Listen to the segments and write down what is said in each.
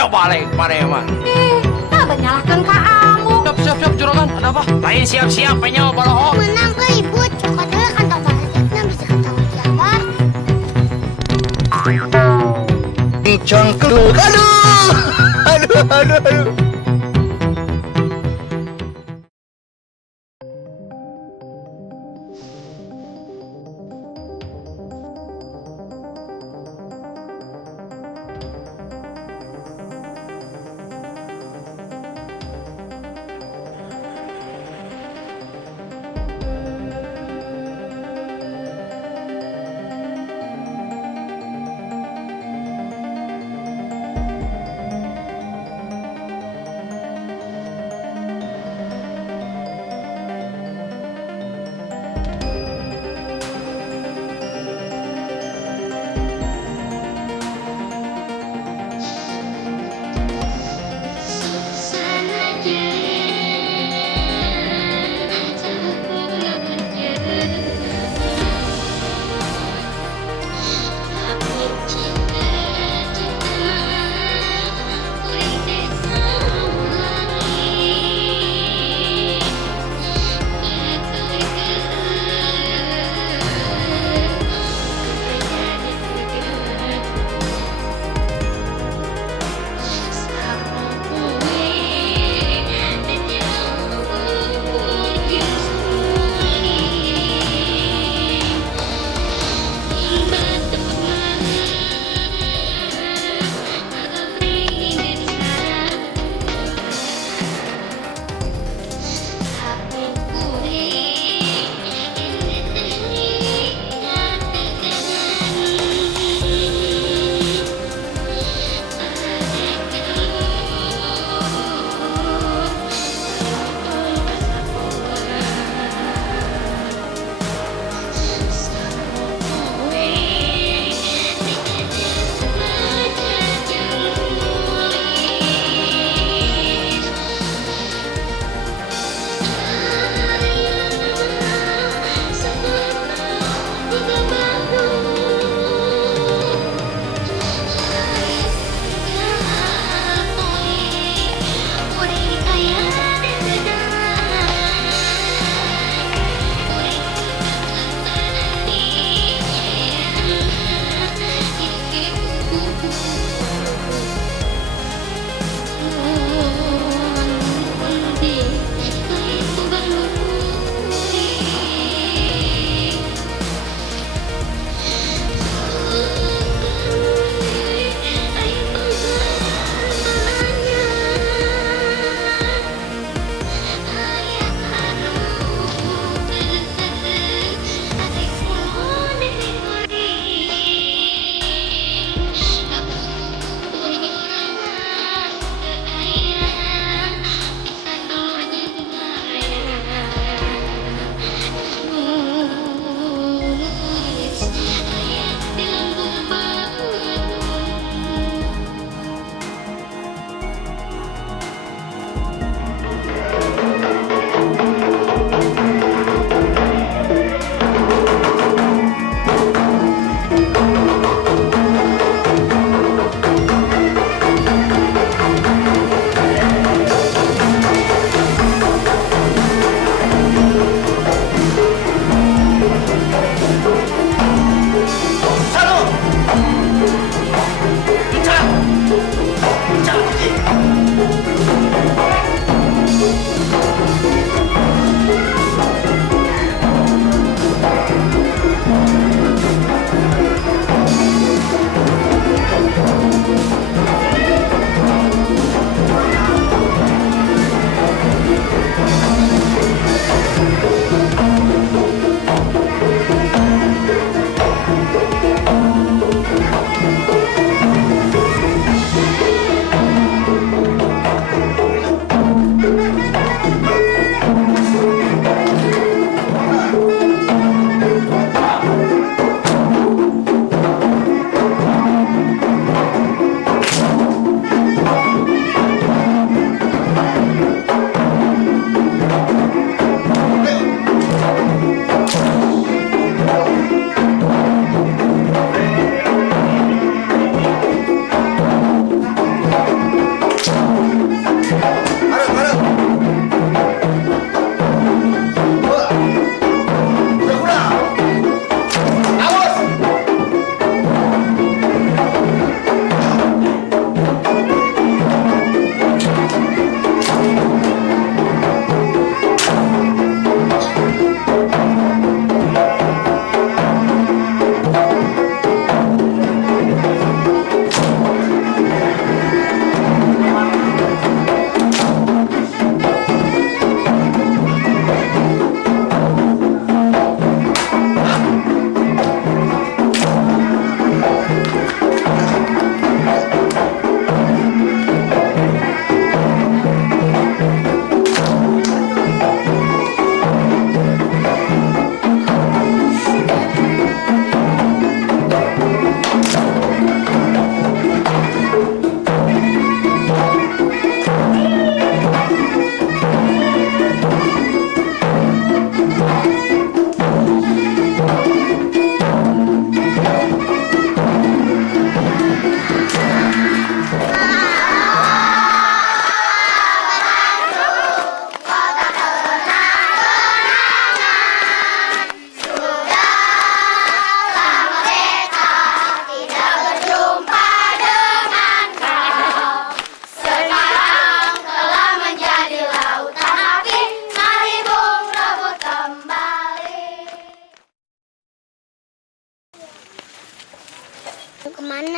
Coba lek mana mah. Nah menyalahkan Kak Ambu. Siap, juragan. Ada apa? Lain siap-siap penyo baloho. Menang ke ibu, katanya kantong baliknya bisa ketemu kiamat. Cangkel. Aduh.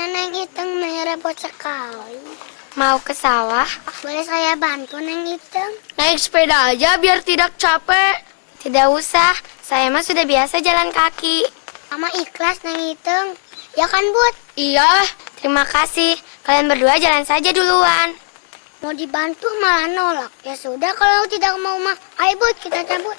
Mana Neng Iteng repot sekali. Mau ke sawah? Boleh saya bantu Neng Iteng? Naik sepeda aja biar tidak capek. Tidak usah, saya mah sudah biasa jalan kaki. Mama ikhlas Neng Iteng. Ya kan, Bud? Iya, terima kasih. Kalian berdua jalan saja duluan. Mau dibantu malah nolak. Ya sudah, kalau tidak mau mah, ayo Bud, kita cabut.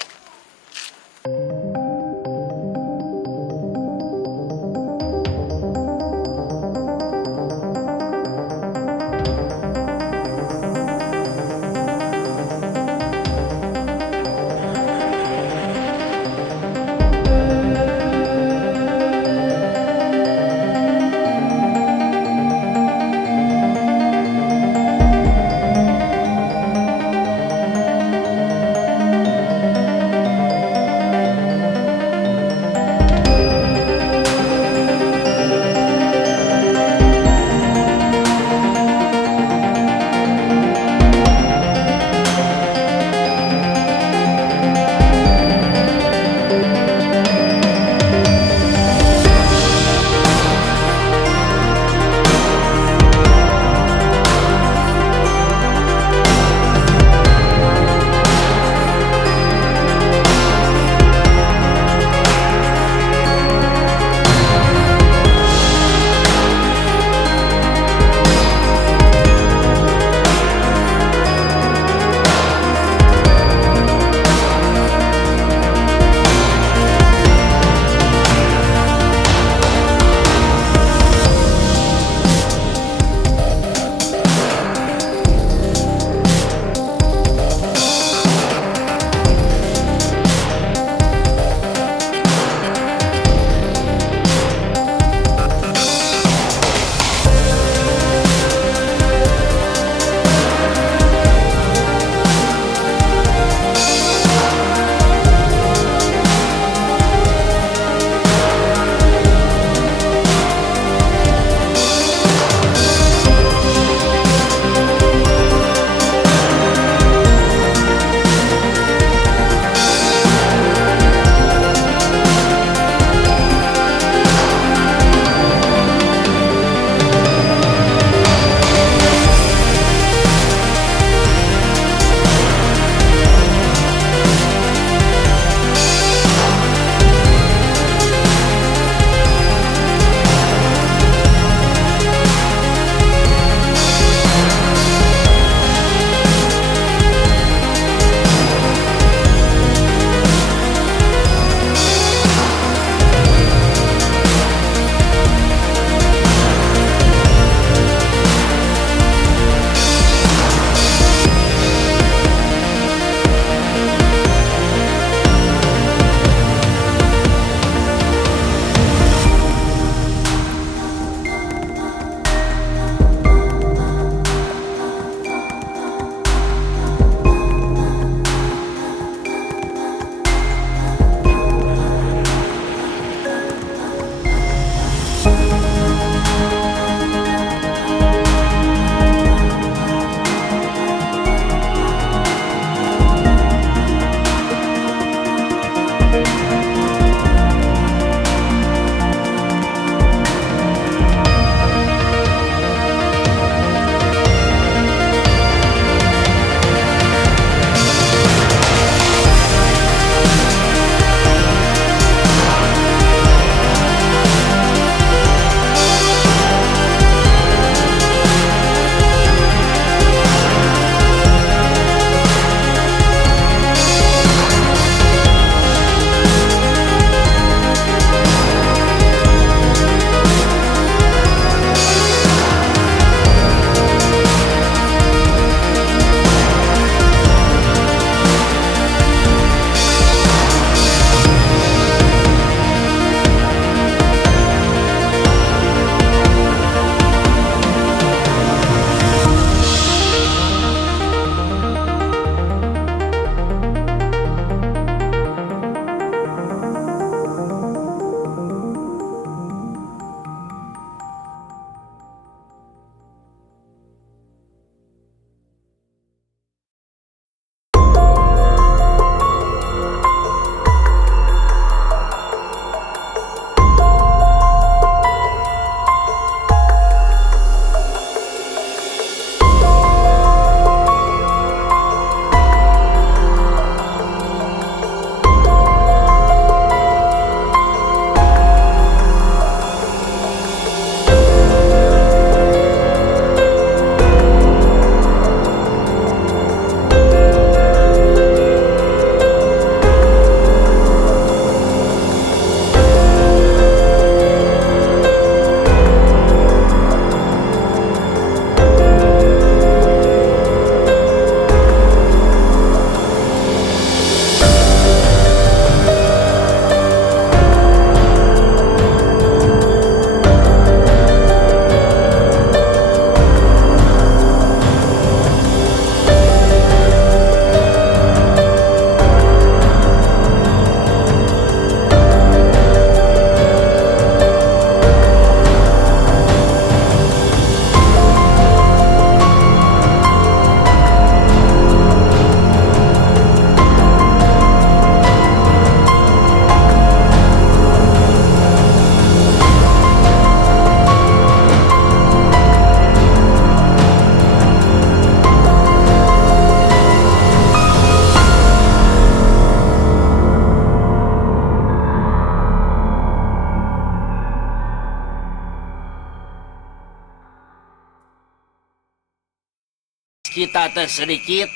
kita teh sedikit,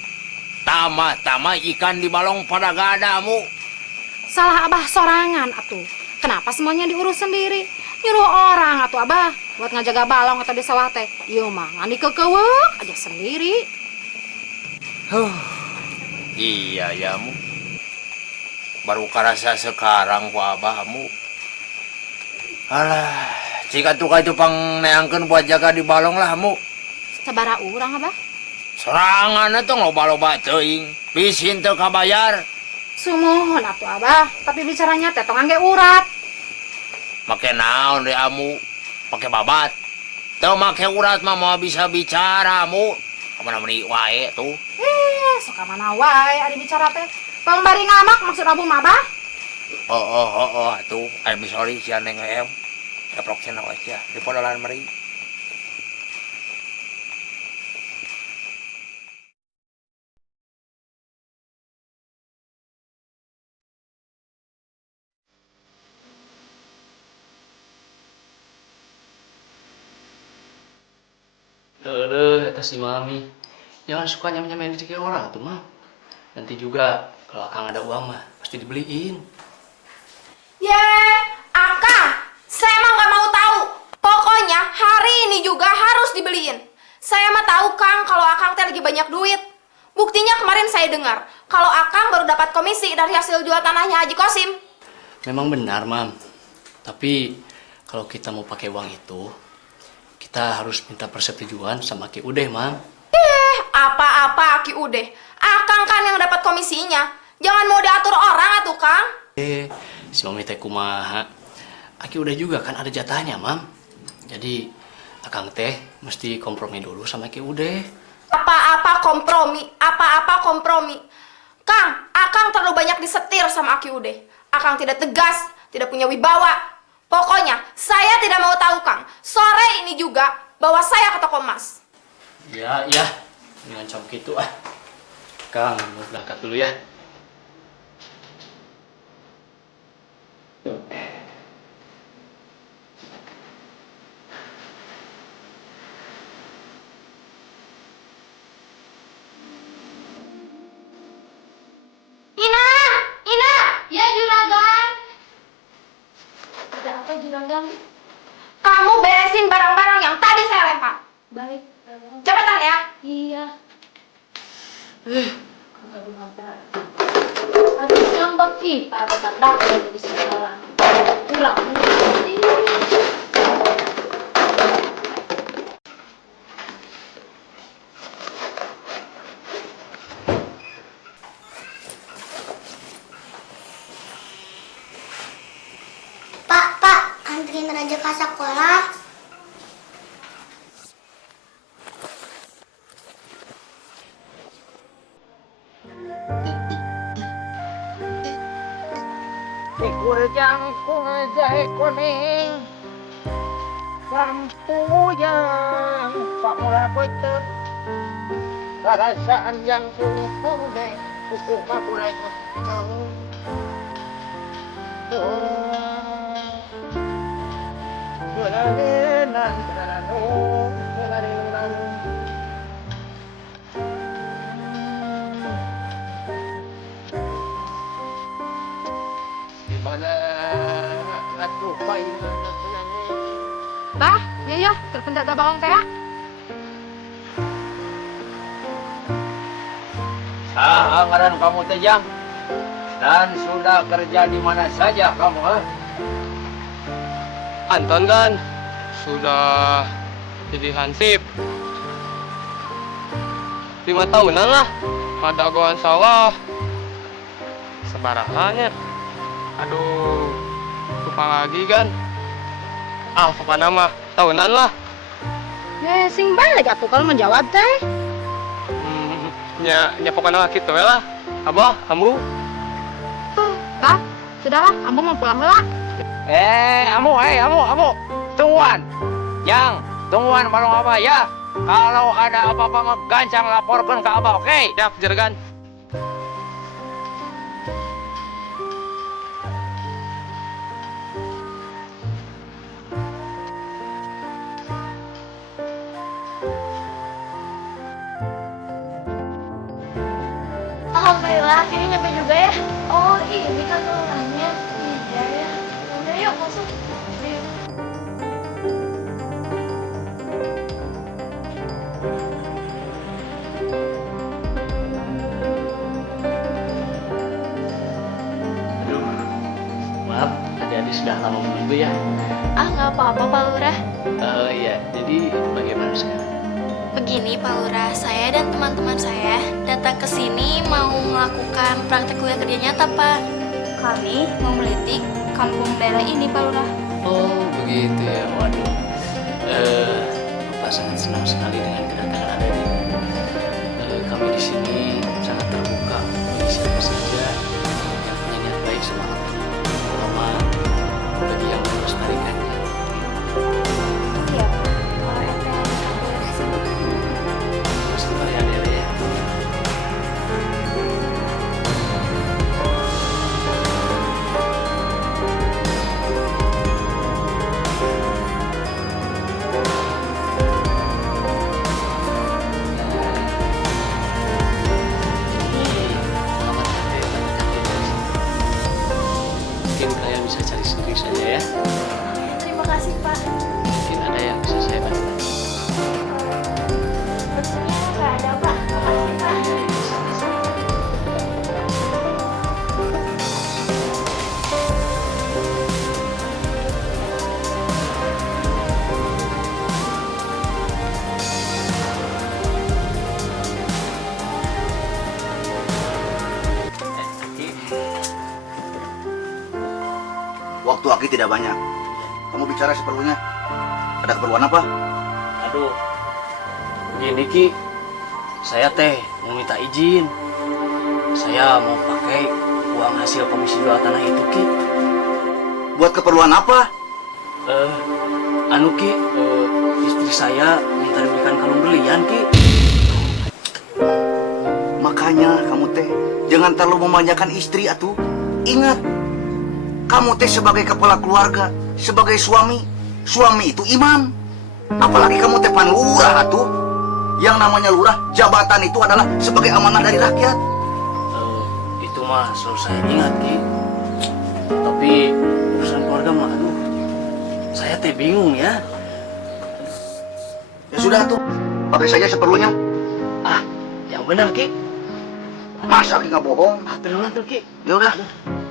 tambah ikan di balong pada gak ada, Mu. Salah Abah sorangan atuh. Kenapa semuanya diurus sendiri? Nyuruh orang atuh Abah buat ngajaga balong atau di sawah teh. Ieu mah ngan dikekeuweuk aja sendiri. Iya ya, Mu. Baru karasa sekarang ku Abah, Mu. Alah, jika tukang itu pang neangkeun buat jaga di balong lah, Mu. Sabaraha urang Abah? Sorangan itu loba-loba teuing. Pisin teu kabayar. Sumuhun atuh Abah, tapi bicaranya teh tong angge urat. Make naon deh Amu? Pakai babat. Teu make urat mah mau bisa bicara, Mu. Kamana meuni wae tuh. Suka mana wae ari bicara teh. Tong bari ngamak maksud Abu mah Abah? Oh, tuh. I'm sorry si Neng em. Keprok cenah wae sia. Di podolan meri. Kata si Mami, jangan suka nyam-nyamain rezeki orang tuh, Mam. Nanti juga kalau Akang ada uang mah pasti dibeliin. Akang, saya mah nggak mau tahu. Pokoknya hari ini juga harus dibeliin. Saya mah tahu Kang kalau Akang teh lagi banyak duit. Buktinya kemarin saya dengar kalau Akang baru dapat komisi dari hasil jual tanahnya Haji Kosim. Memang benar, Mam. Tapi kalau kita mau pakai uang itu, kita harus minta persetujuan sama Ki Udeh, Mam. Apa-apa Ki Udeh. Akang kan yang dapat komisinya. Jangan mau diatur orang atuh Kang. Si Mami teh kumaha. Aki udah juga kan ada jatahnya, Mam. Jadi Akang teh mesti kompromi dulu sama Ki Udeh. Apa-apa kompromi. Kang, Akang terlalu banyak disetir sama Aki Udeh. Akang tidak tegas, tidak punya wibawa. Pokoknya, saya tidak mau tahu, Kang. Sore ini juga bawa saya ke toko emas. Ya. Ngancam gitu ah. Kang, mau berangkat dulu ya. Ina! Ya, Juragan. Ada apa, Juragan? Kamu beresin barang-barang yang tadi saya lempar. Baik. Cepetan ya. Iya. Aduh, ngambek kita tetap di sekolah. Pulang. Pak, anterin Raja ke sekolah. Ikul jangkung jahe kuning, lampu yang pamula putih, perasaan yang kuning, kukuh mapulai Bah, ya, telepon dada bawang teh ya. Anggaran kamu tejam dan sudah kerja di mana saja kamu, ha? Anton kan sudah jadi hansip 5 tahunan lah pada goan sawah sebarahannya. Aduh, lupa lagi kan. Apa nama tahunan lah. Ya, sing balik atuh kalau menjawab teh. Ya pokoknya gitu lah. Abah, kamu? Bah, sudahlah, Ambo mau pulang lah. Amu. Tungguan. Tungguan balong apa ya? Kalau ada apa-apa mah gancang laporkan ke Abah, oke? Siap, Juragan. Lah, ini nyampe juga ya. Oh, ini kan lelahnya. Iya ya. Udah yuk masuk. Ayo. Maaf, adik-adik sudah lama menunggu ya. Nggak apa-apa Pak Lurah. Iya, jadi bagaimana sekarang? Begini Pak Lurah, saya dan teman-teman saya datang ke sini mau melakukan praktek kuliah kerja nyata Pak. Kami mau meliti kampung daerah ini Pak Lurah. Oh, begitu ya. Waduh. Bapak sangat senang sekali dengan kedatangan Anda ini. Kami di sini sangat terbuka bagi siapa saja yang punya niat baik sama alam ini, terutama bagi yang melestarikannya. Iya Pak, kalau ente harus Sabar ya, Dede ya. Mungkin kalian bisa cari sendiri saja ya. Terima kasih Pak. Mungkin ada yang bisa saya bantu. Bentuknya nggak ada Pak. Makasih Pak. Waktu Aki tidak banyak. Kamu bicara seperlunya. Ada keperluan apa? Aduh, begini Ki, saya teh mau minta izin. Saya mau pakai uang hasil komisi jual tanah itu Ki. Buat keperluan apa? Anu Ki, istri saya minta diberikan kalung berlian Ki. Makanya kamu teh jangan terlalu memanjakan istri atuh. Ingat, kamu teh sebagai kepala keluarga, sebagai suami itu imam. Apalagi kamu teh pan lurah atuh. Yang namanya lurah, jabatan itu adalah sebagai amanah dari rakyat. Itu mah selalu saya ingat Ki. Tapi urusan keluarga mah aduh, saya teh bingung ya. Ya sudah tuh, pakai saja seperlunya. Ah, yang benar Ki. Masa Aki nggak bohong? Terima tuh Ki. Ya udah.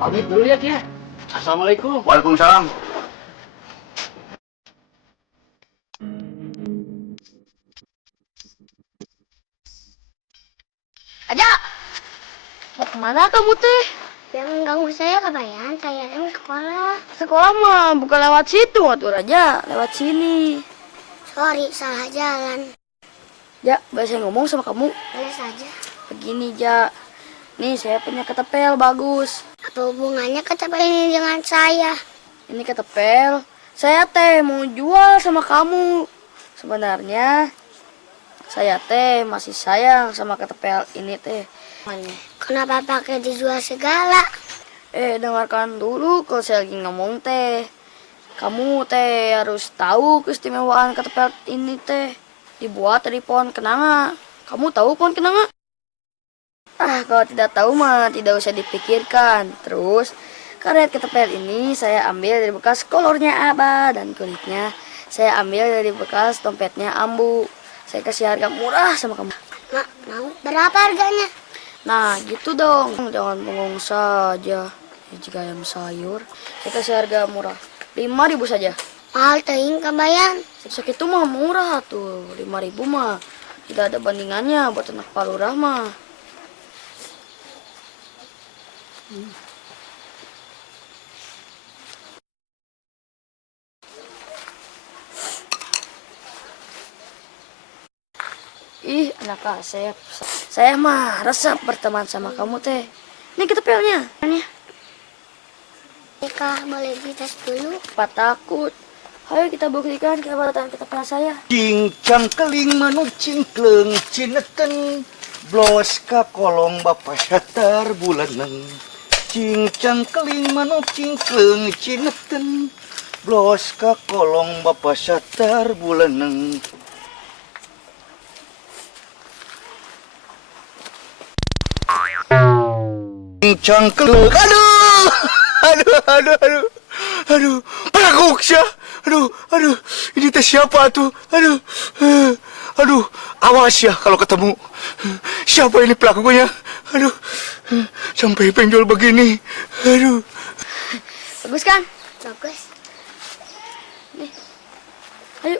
Pamit dulu ya Ki ya. Assalamualaikum. Waalaikumsalam. Aja. Mau kemana kamu teh? Yang mengganggu saya kebayang, saya yang sekolah. Sekolah mah bukan lewat situ atuh Raja, lewat sini. Sorry, salah jalan. Ja, saya ngomong sama kamu. Boleh saja. Begini Ja, nih saya punya ketepel bagus. Apa hubungannya ketepel ini dengan saya? Ini ketepel, saya teh mau jual sama kamu. Sebenarnya saya teh masih sayang sama ketepel ini teh. Kenapa pakai dijual segala? Dengarkan dulu kalau saya lagi ngomong teh. Kamu teh harus tahu keistimewaan ketepel ini teh. Dibuat dari pohon kenanga. Kamu tahu pohon kenanga? Kalau tidak tahu mah tidak usah dipikirkan. Terus karet ketepel ini saya ambil dari bekas kolornya Abah dan kulitnya saya ambil dari bekas dompetnya Ambu. Saya kasih harga murah sama kamu. Mak, mau? Berapa harganya? Nah, gitu dong. Jangan bengong saja. Jika ayam sayur, saya kasih harga murah. 5.000 saja. Mahal teing kebayang. Segitu mah murah tuh. 5.000 mah tidak ada bandingannya buat anak Pak Lurah mah. Ih, anak Asep. Saya mah resep berteman sama kamu teh. Ini ketepelnya. Nikah boleh dites dulu. Pak takut. Ayo kita buktikan kehebatan ketepel saya. Cincang keling manuk cingkleng cineten blos ka kolong bapak satar bulaneng. Cincang keling manuk cingkleng cineten blos ka kolong bapak satar bulaneng. cangkelek. Aduh, aduh, pelaguk siya. Aduh, ini teh siapa tuh? Aduh, awas ya kalau ketemu. Siapa ini pelakunya? Aduh, sampai penjol begini. Aduh. Bagus kan? Bagus. Nih. Ayo.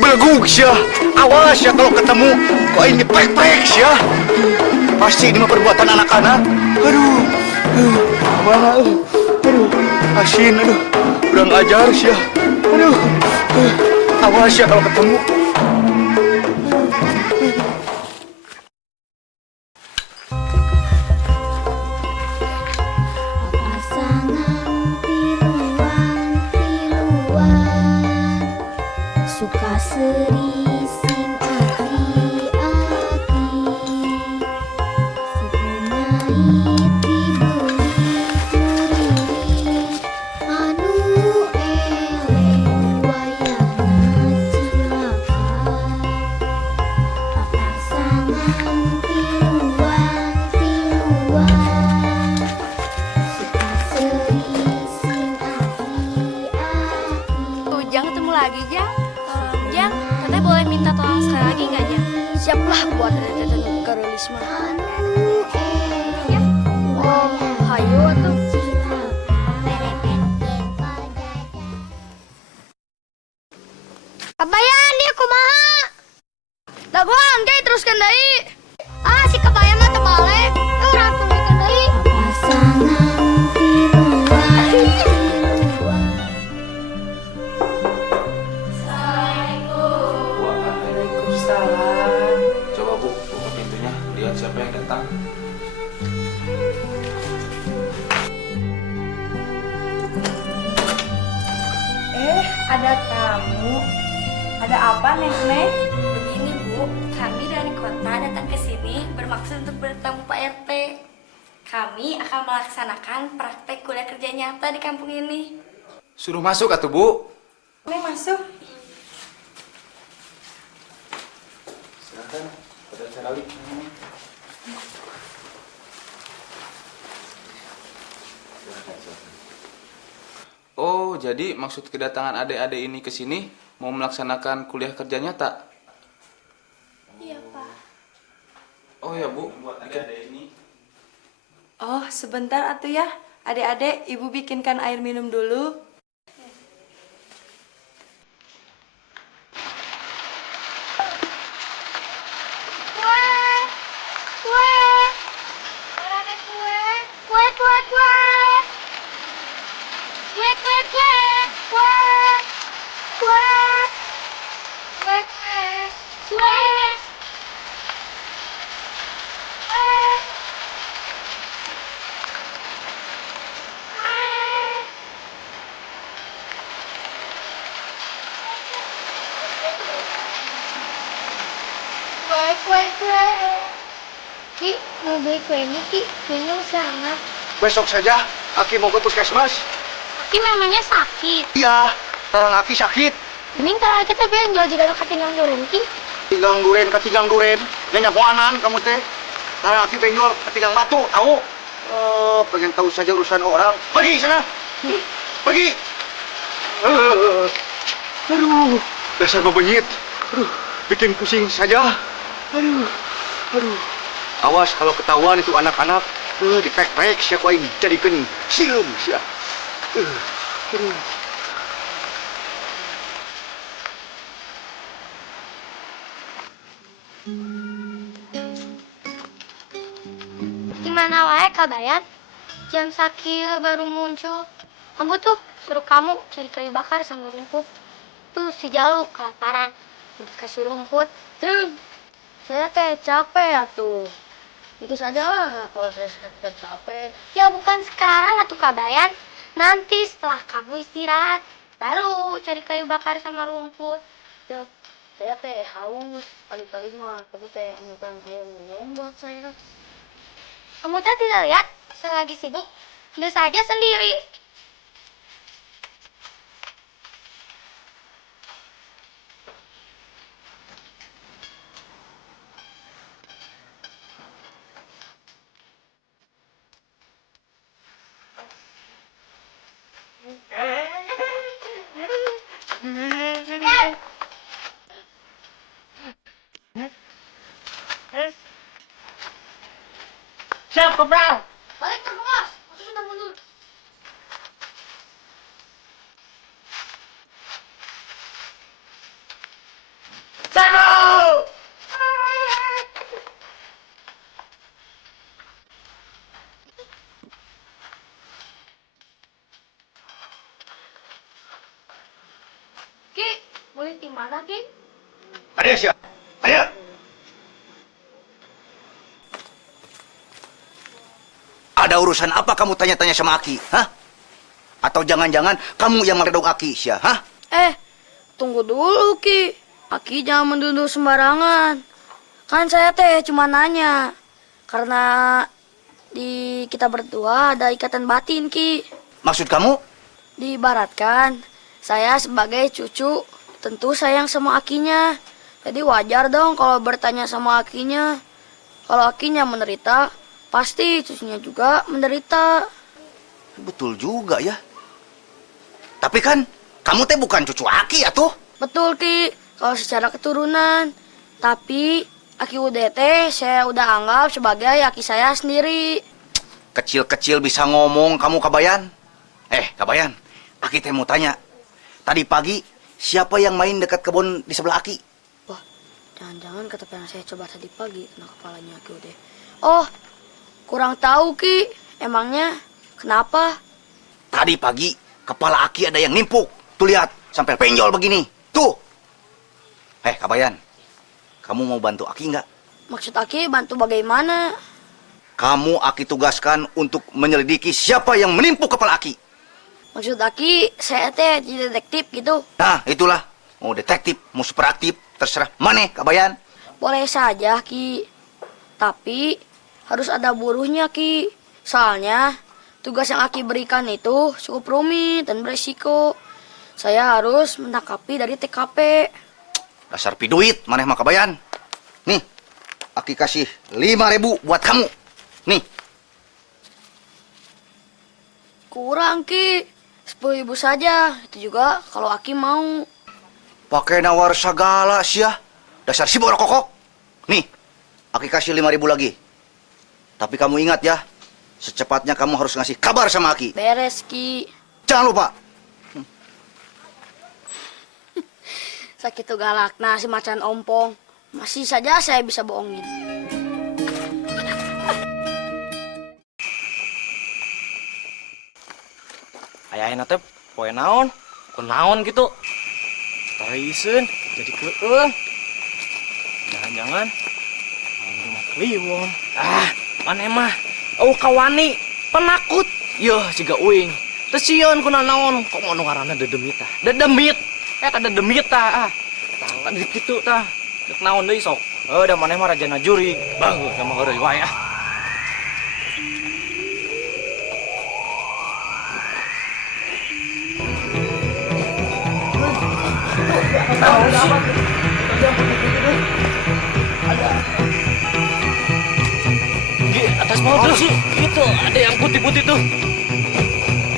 Belaguk siya. Awas ya kalau ketemu. Kok ini prek-prek siya. Pasti ini mah perbuatan anak-anak. Aduh. Mana? Aduh. Asin, aduh. Kurang ajar siya. Aduh. Awas ya kalau ketemu. Pasangan tiluan suka serising ati-ati sepunai dibeli turirit anu eleng wayahna cilaka. Pasangan tiluan suka serising ati-ati. Ujang ketemu lagi, Jang. Jang, Teteh boleh minta tolong sekali lagi nggak, Jang? Siaplah buat Teteh nuker Risma. Ya. Oh, hayo atuh. Kabayan dia kumaha? Dagoan, Kay, teruskan deui. Ah, si kabayan mah terbalik. Urang tulikeun deui. Pasangan tiluan. Waalaikumsalam. Coba Bu, buka pintunya. Lihat siapa yang datang. Ada kamu. Ada apa, Nenek? Begini, Bu, kami dari kota datang ke sini bermaksud untuk bertemu Pak RT. Kami akan melaksanakan praktek kuliah kerja nyata di kampung ini. Suruh masuk atuh Bu. Neng masuk. Silakan, Pada Carawi. Oh, jadi maksud kedatangan adik-adik ini ke sini mau melaksanakan kuliah kerja nyata? Iya, Pak. Oh ya Bu, buat adik-adik ini. Oh, sebentar atuh ya. Adik-adik, Ibu bikinkan air minum dulu. Ki, mau beli kue ini, Ki. Kuenya sangat. Besok saja, Aki mau ke puskesmas. Ki memangnya sakit. Iya, tarang Aki sakit. Mending kalau kita bilang jual juga ketinggalan duren, Ki. Katigang duren. Nanya puanan kamu teh. Tarang Aki penjual katigang batu, tahu? Pengen tahu saja urusan orang. Pergi sana. Pergi. Aduh, dasar bebenyit. Aduh, bikin pusing saja. Aduh. Awas kalau ketahuan itu anak-anak, dipek-pek siapa yang jadikan sium siapa. Aduh. Gimana wae kabayan? Jam sakit baru muncul. Kamu tuh suruh kamu cari kayu bakar sama rumput. Tuh si Jalu kelaparan. Dikasih rumput. Saya teh capek ya tuh. Itu saja lah kalau saya capek. Ya bukan sekarang atuh kabayan. Nanti setelah kamu istirahat. Baru cari kayu bakar sama rumput. Ya, saya teh haus. Kali-kali mah tapi teh bukan saya minum buat saya. Kamu teh tidak lihat? Saya lagi sibuk. Ambil saja sendiri. siap, Kopral. Balik ke bos. Aku sudah mundur. Sanu! Ki, boleh di mana, Ki? Ayo siap. Ayo. Ada urusan apa kamu tanya-tanya sama Aki? Hah? Atau jangan-jangan kamu yang meledok Aki, Syah? Hah? Tunggu dulu, Ki. Aki jangan menduduk sembarangan. Kan saya teh cuma nanya. Karena di kita berdua ada ikatan batin, Ki. Maksud kamu? Diibaratkan, saya sebagai cucu tentu sayang sama Akinya. Jadi wajar dong kalau bertanya sama Akinya. Kalau Akinya menderita, pasti cucunya juga menderita. Betul juga ya. Tapi kan kamu teh bukan cucu Aki atuh. Betul, Ki. Kalau secara keturunan. Tapi Aki udah teh saya udah anggap sebagai Aki saya sendiri. Kecil-kecil bisa ngomong kamu Kabayan. Kabayan, Aki teh mau tanya. Tadi pagi siapa yang main dekat kebun di sebelah Aki? Wah, jangan-jangan ketep yang saya coba tadi pagi kena kepalanya Aki udah. Oh, kurang tahu, Ki. Emangnya kenapa? Tadi pagi kepala Aki ada yang nimpuk. Tuh lihat, sampai penjol begini. Tuh. Kabayan, kamu mau bantu Aki nggak? Maksud Aki bantu bagaimana? Kamu Aki tugaskan untuk menyelidiki siapa yang menimpuk kepala Aki. Maksud Aki, saya teh jadi detektif gitu. Nah, itulah. Mau detektif, mau super aktif, terserah. Mana, Kabayan? Boleh saja, Ki. Tapi harus ada buruhnya, Ki. Soalnya tugas yang Aki berikan itu cukup rumit dan beresiko. Saya harus menangkapi dari TKP. Dasar piduit, maneh mah Kabayan. Nih, Aki kasih 5.000 buat kamu. Nih. Kurang, Ki. 10.000 saja. Itu juga kalau Aki mau. Pakai nawar segala sih ya. Dasar si borok kokok. Nih, Aki kasih 5.000 lagi. Tapi kamu ingat ya, secepatnya kamu harus ngasih kabar sama Aki. Beres, Ki. Jangan lupa. Sakit tuh galak. Nah, si macan ompong. Masih saja saya bisa bohongin. Ayahin teh poe naon? Kunaon gitu? Taraiseun jadi keung. Jangan-jangan anu mah kliwon. Maneh mah kawani penakut. Yeuh siga uing. Teu sieun kuna naon kok mau ngaranna dedemit tah. Dedemit. Eta dedemit tah. Tah di kitu tah. Dek naon deui sok. Da maneh mah rajana jurig. Baheula mah heureuy wae ah. Atas bawah tuh sih, itu ada yang putih-putih tuh.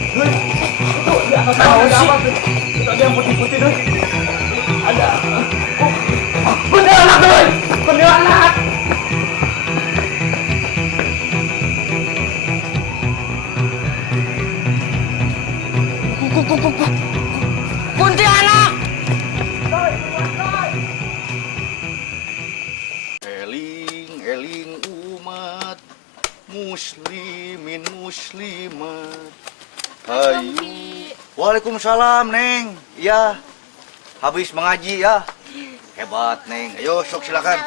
Itu di atas bawah sih. Itu ada yang putih-putih tuh. Ada. Kuntilanak tuh, kuntilanak. Kuntilanak. Eling umat muslimin muslimat. Ayo. Waalaikumsalam, Neng. Ya. Habis mengaji ya. Hebat, Neng. Ayo, sok silakan.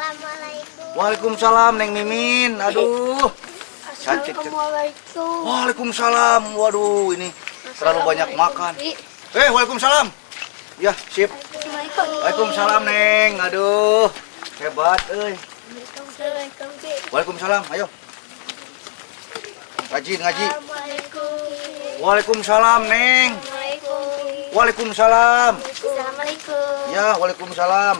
Waalaikumsalam, Neng Mimin. Aduh. Cantik. Waalaikumsalam. Waduh, ini terlalu banyak makan. Waalaikumsalam. Ya, sip. Waalaikumsalam, Neng. Aduh. Hebat, euy. Waalaikumsalam, ayo. Ngaji. Waalaikumsalam, Neng. Waalaikumsalam. Assalamualaikum. Ya, waalaikumsalam.